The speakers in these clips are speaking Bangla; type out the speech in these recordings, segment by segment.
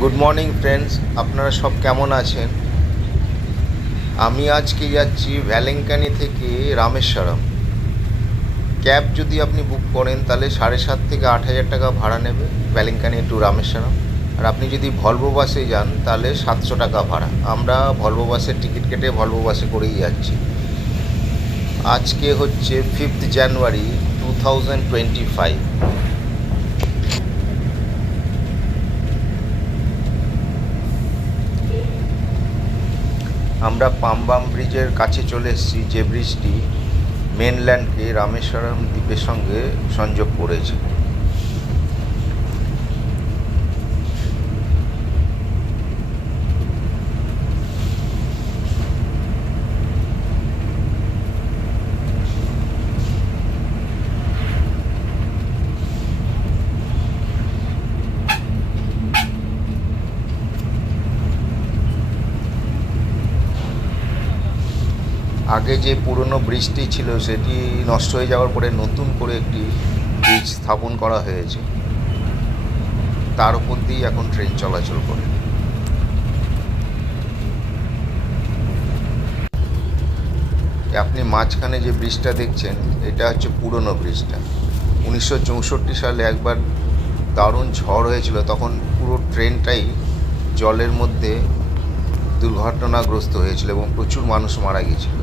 গুড মর্নিং ফ্রেন্ডস, আপনারা সব কেমন আছেন? আমি আজকে যাচ্ছি ভ্যালেঙ্কানি থেকে রামেশ্বরম। ক্যাব যদি আপনি বুক করেন তাহলে 7,500 থেকে 8,000 টাকা ভাড়া নেবে ভ্যালেঙ্কানি টু রামেশ্বরম। আর আপনি যদি ভলভো বাসে যান তাহলে 700 টাকা ভাড়া। আমরা ভলভো বাসের টিকিট কেটে ভলভো বাসে করেই যাচ্ছি। আজকে হচ্ছে 5th জানুয়ারি 2025। আমরা পাম্বাম ব্রিজের কাছে চলে এসেছি, যে ব্রিজটি মেনল্যান্ডকে রামেশ্বরম দ্বীপের সঙ্গে সংযোগ করেছে। আগে যে পুরনো ব্রিজটি ছিল সেটি নষ্ট হয়ে যাওয়ার পরে নতুন করে একটি ব্রিজ স্থাপন করা হয়েছে, তার উপর দিয়েই এখন ট্রেন চলাচল করে। আপনি মাঝখানে যে ব্রিজটা দেখছেন এটা হচ্ছে পুরনো ব্রিজটা। 1964 সালে একবার দারুণ ঝড় হয়েছিল, তখন পুরো ট্রেনটাই জলের মধ্যে দুর্ঘটনাগ্রস্ত হয়েছিল এবং প্রচুর মানুষ মারা গিয়েছিল।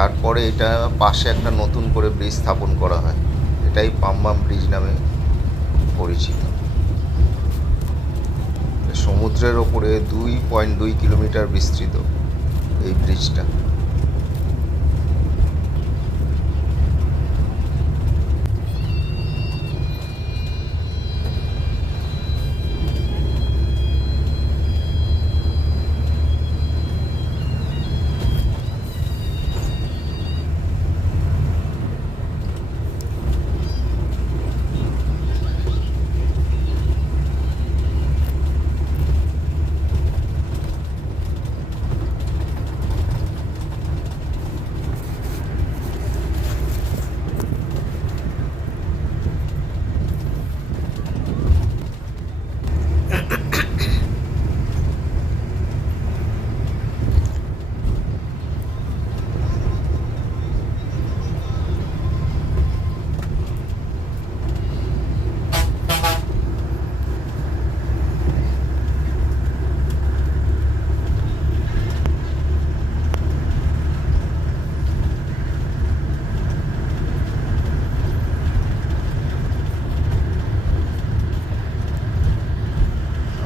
তারপরে এটা পাশে একটা নতুন করে ব্রিজ স্থাপন করা হয়, এটাই পাম্বাম ব্রিজ নামে পরিচিত। সমুদ্রের ওপরে 2.2 কিলোমিটার বিস্তৃত এই ব্রিজটা।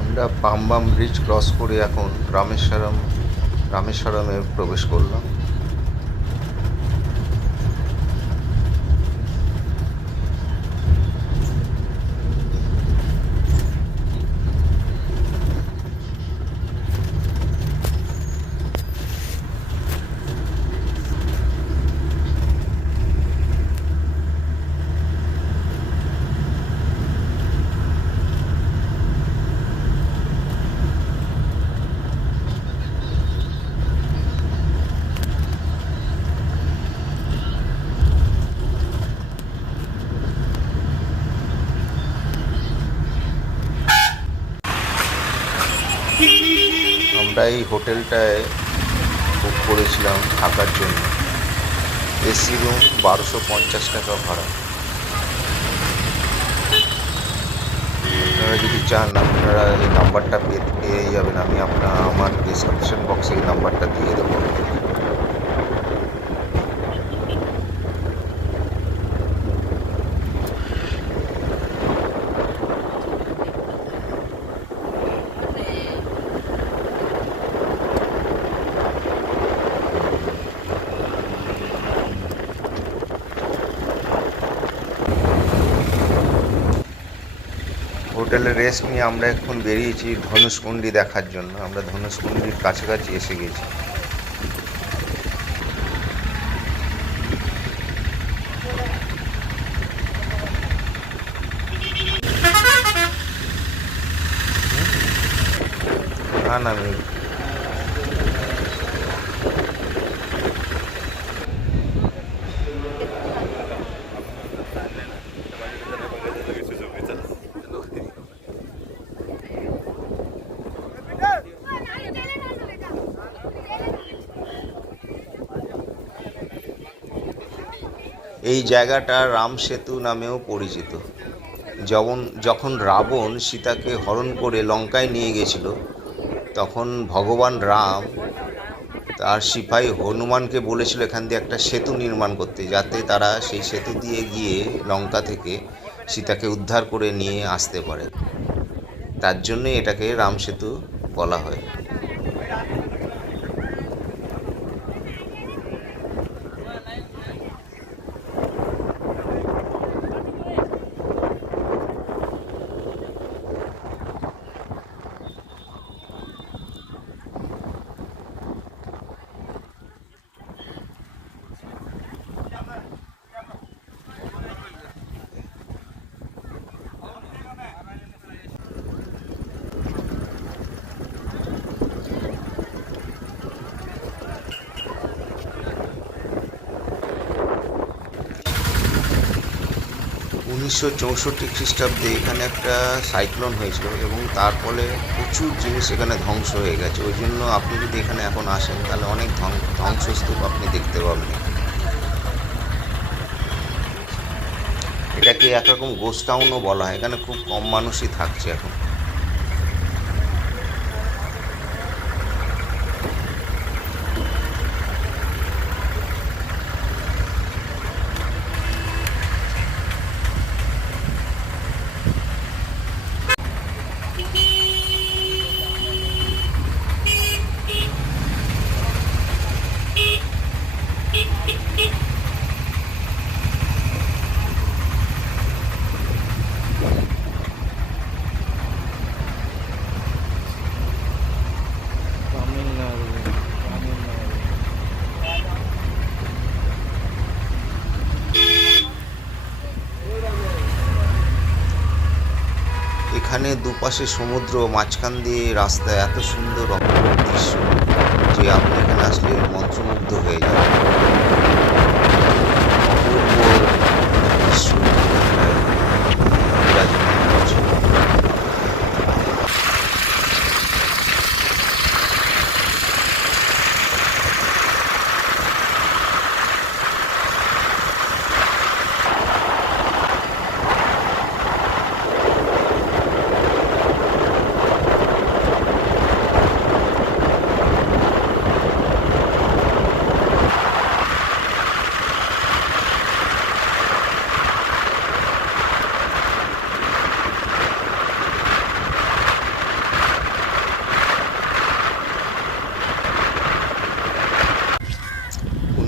আমরা পাম্বাম ব্রিজ ক্রস করে এখন রামেশ্বরমে প্রবেশ করলাম। আমরা এই হোটেলটায় বুক করেছিলাম থাকার জন্য। এসি রুম 1250 টাকা ভাড়া। আপনারা যদি চান আপনারা এই নাম্বারটা পেয়ে যাবেন, আমি আমার ডিসক্রিপশন বক্সে এই নাম্বারটা দিয়ে দেবো। হোটেলে রেস্ট নিয়ে আমরা এখন বেরিয়েছি ধনুষকুন্ডি দেখার জন্য। আমরা ধনুষকুন্ডির কাছাকাছি এসে গেছি। না আমি এই জায়গাটা রাম সেতু নামেও পরিচিত। যখন রাবণ সীতাকে হরণ করে লঙ্কায় নিয়ে গেছিল, তখন ভগবান রাম তার সিপাহী হনুমানকে বলেছিল এখান দিয়ে একটা সেতু নির্মাণ করতে, যাতে তারা সেই সেতু দিয়ে গিয়ে লঙ্কা থেকে সীতাকে উদ্ধার করে নিয়ে আসতে পারে। তার জন্যই এটাকে রাম সেতু বলা হয়। 1964 খ্রিস্টাব্দে এখানে একটা সাইক্লোন হয়েছিল এবং তার ফলে প্রচুর জিনিস এখানে ধ্বংস হয়ে গেছে। ওই জন্য আপনি যদি এখানে এখন আসেন তাহলে অনেক ধ্বংসস্তূপ আপনি দেখতে পাবেন। এটাকে একরকম গোস্ট টাউনও বলা হয়। এখানে খুব কম মানুষই থাকছে এখন। এখানে দুপাশে সমুদ্র, মাঝখান দিয়ে রাস্তা, এত সুন্দর অপূর্ব দৃশ্য যে আপনি এখানে আসলে মন্ত্রমুগ্ধ হয়ে যাবেন। অপূর্ব দৃশ্য বিরাজমান করছে।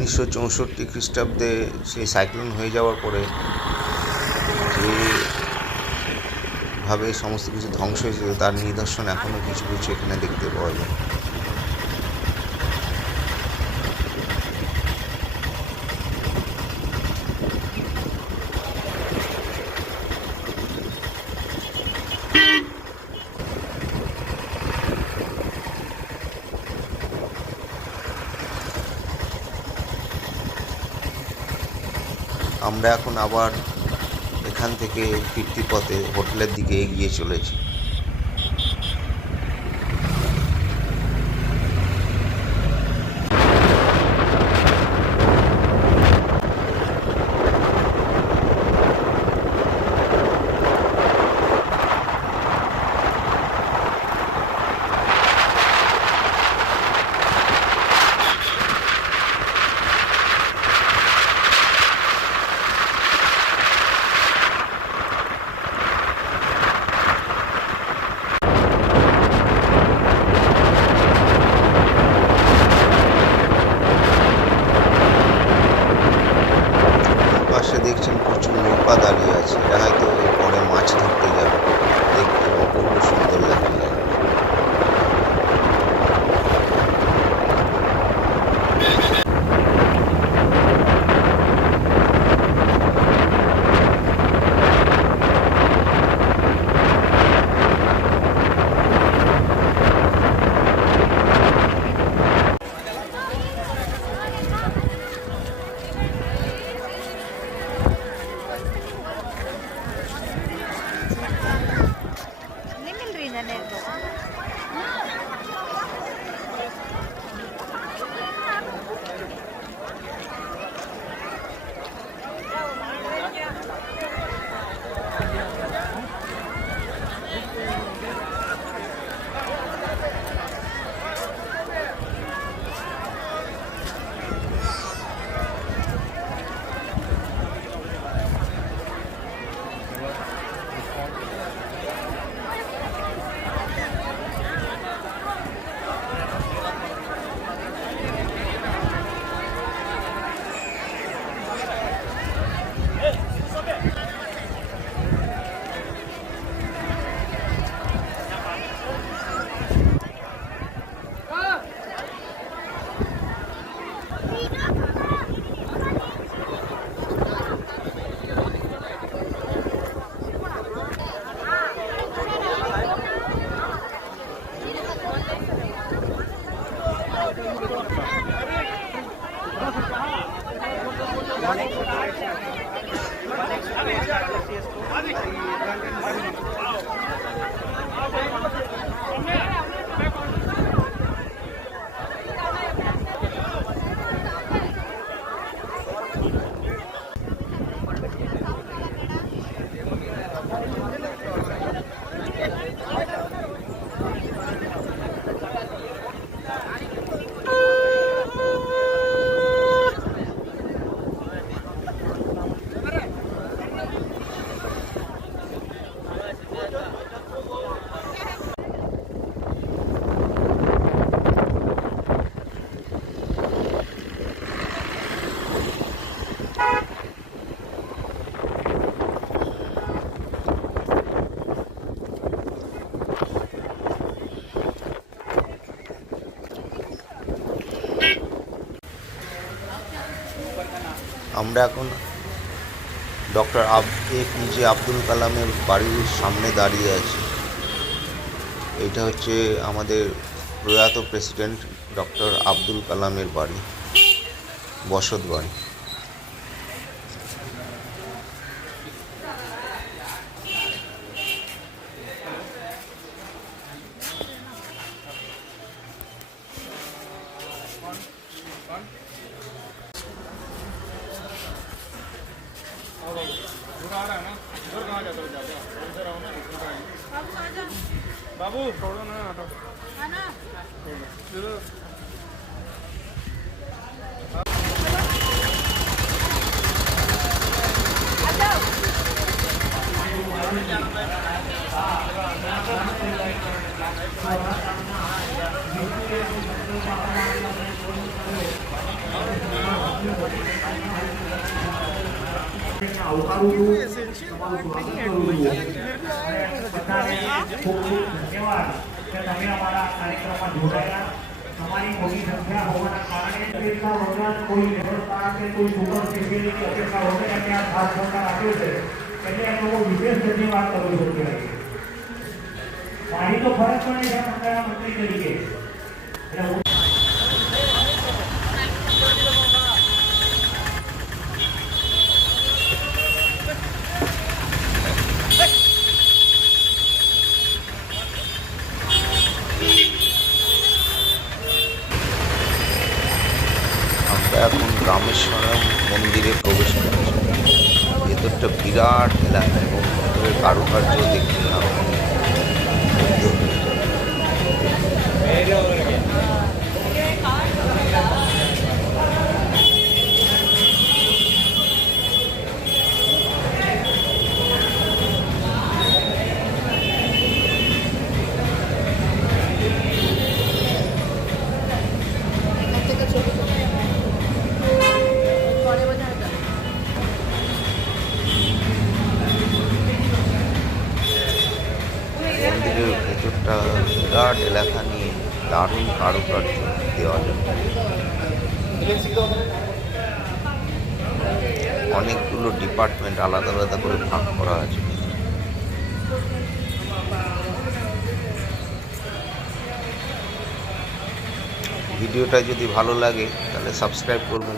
1964 খ্রিস্টাব্দে সেই সাইক্লোন হয়ে যাওয়ার পরে যেভাবে সমস্ত কিছু ধ্বংস হয়েছিল তার নিদর্শন এখনও কিছু কিছু এখানে দেখতে পাওয়া যায়। আমরা এখন আবার এখান থেকে ফিরতি পথে হোটেলের দিকে এগিয়ে চলেছি। দেখছেন প্রচুর নৌকা দাঁড়িয়ে আছে, এরা হয়তো পরে মাছ ধরতে যাবে। দেখতে অপূর্ব সুন্দর লাগছে। আমরা এখন ডক্টর APJ আব্দুল কালামের বাড়ির সামনে দাঁড়িয়ে আছি। এটা হচ্ছে আমাদের প্রয়াত প্রেসিডেন্ট ডক্টর আব্দুল কালামের বাড়ি, বসত বাড়ি। बाबू छोड़ो ना ऑटो આવકારું તમારું સ્વાગત કરું છું બધાને ખૂબ ખૂબ ધન્યવાદ કે તમે અમારા કાર્યક્રમમાં જોડાયા. તમારી મોટી સંખ્યા હોવાના કારણે અપેક્ષા વગર કોઈ વ્યવસ્થા કે કોઈ સુપર સ્પેશિયાલિટી અપેક્ષા વગર એમને આ ખાસ સહકાર આપ્યો છે એટલે એમનો હું વિશેષ ધન્યવાદ કરું છું. મારી તો ફરજ પડે છે મંત્રીના મંત્રી તરીકે એટલે હું এখন রামেশ্বরম মন্দিরে প্রবেশ করেছি। ভেতরটা বিরাট এলাকা এবং ভেতরের কারুকার্য দেখে আপনি মন্দিরের ভেতরটা বিরাট এলাকা নিয়ে দারুণ কারুকার্য দেওয়ালে, অনেকগুলো ডিপার্টমেন্ট আলাদা আলাদা করে ভাগ করা আছে। ভিডিওটা যদি ভালো লাগে তাহলে সাবস্ক্রাইব করবেন,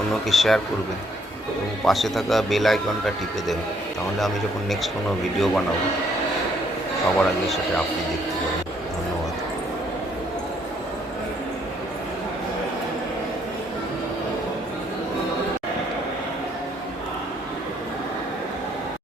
অন্যকে শেয়ার করবেন এবং পাশে থাকা বেল আইকনটা টিপে দেবেন। তাহলে আমি যখন নেক্সট কোনো ভিডিও বানাবো সবার আগে সেটা আপনি দেখতে পাবেন।